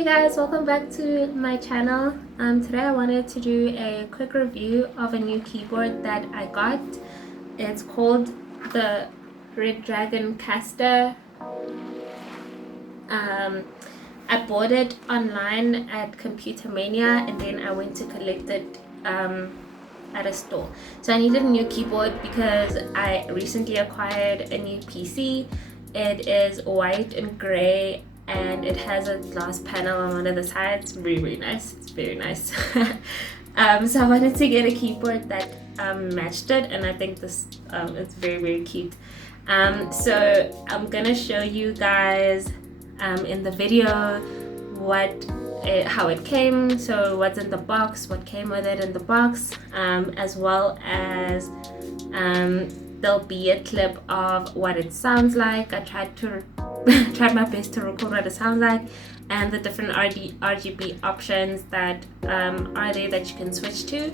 Hey guys, welcome back to my channel. Today I wanted to do a quick review of a new keyboard that I got. It's called the REDRAGON Castor. I bought it online at Computer Mania and then I went to collect it at a store. So I needed a new keyboard because I recently acquired a new PC. It is white and gray and it has a glass panel on one of the sides. Very nice. It's very nice. So I wanted to get a keyboard that matched it, and I think this it's very cute. So I'm gonna show you guys in the video how it came, so what's in the box, what came with it in the box, as well as there'll be a clip of what it sounds like. I tried my best to record what it sounds like and the different RGB options that are there that you can switch to,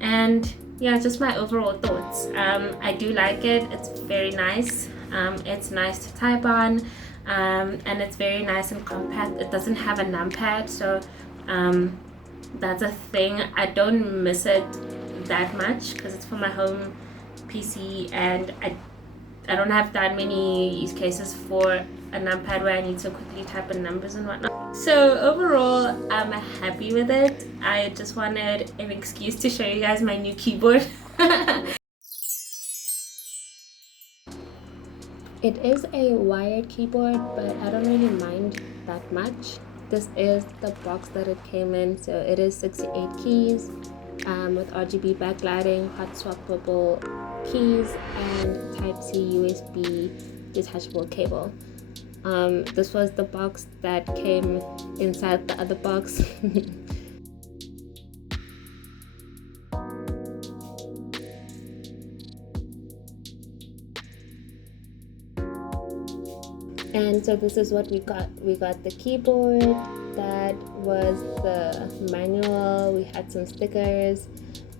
and yeah, just my overall thoughts. I do like it. It's very nice. It's nice to type on, and it's very nice and compact. It doesn't have a numpad, so that's a thing. I don't miss it that much because it's for my home PC and I don't have that many use cases for a numpad where I need to quickly type in numbers and whatnot. So overall, I'm happy with it. I just wanted an excuse to show you guys my new keyboard. It is a wired keyboard, but I don't really mind that much. This is the box that it came in. So it is 68 keys with RGB backlighting, hot swappable keys, and Type-C USB detachable cable. This was the box that came inside the other box. And so this is what we got. We got the keyboard, that was the manual, we had some stickers.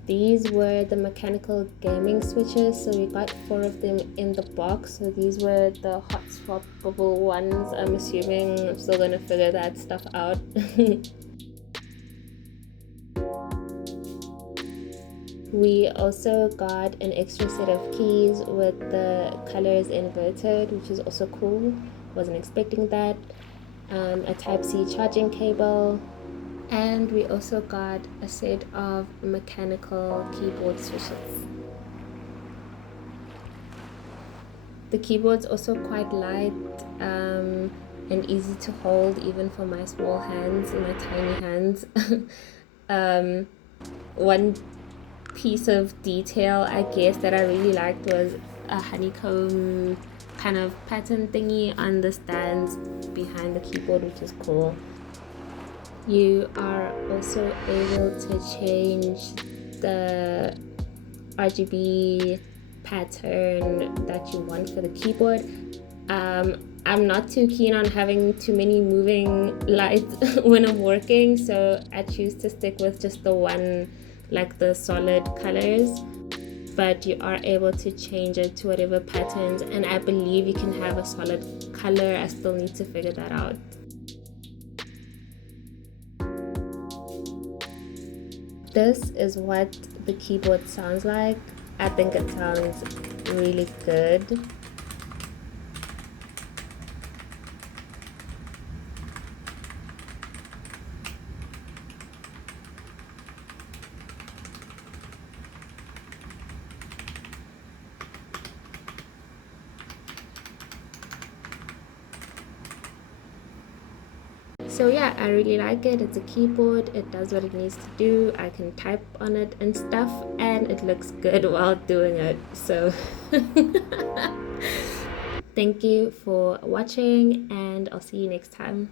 These were the mechanical gaming switches, so we got 4 of them in the box. So these were the hot swappable ones. I'm assuming I'm still gonna figure that stuff out. We also got an extra set of keys with the colors inverted, which is also cool. Wasn't expecting that. A Type-C charging cable, and we also got a set of mechanical keyboard switches. The keyboard's also quite light and easy to hold even for my small hands, my tiny hands. One piece of detail I guess that I really liked was a honeycomb kind of pattern thingy on the stands behind the keyboard, which is cool. You are also able to change the RGB pattern that you want for the keyboard. I'm not too keen on having too many moving lights when I'm working, so I choose to stick with just the one, like the solid colors. But you are able to change it to whatever patterns, and I believe you can have a solid color. I still need to figure that out. This is what the keyboard sounds like. I think it sounds really good. So yeah, I really like it. It's a keyboard, it does what it needs to do. I can type on it and stuff, and it looks good while doing it. So thank you for watching, and I'll see you next time.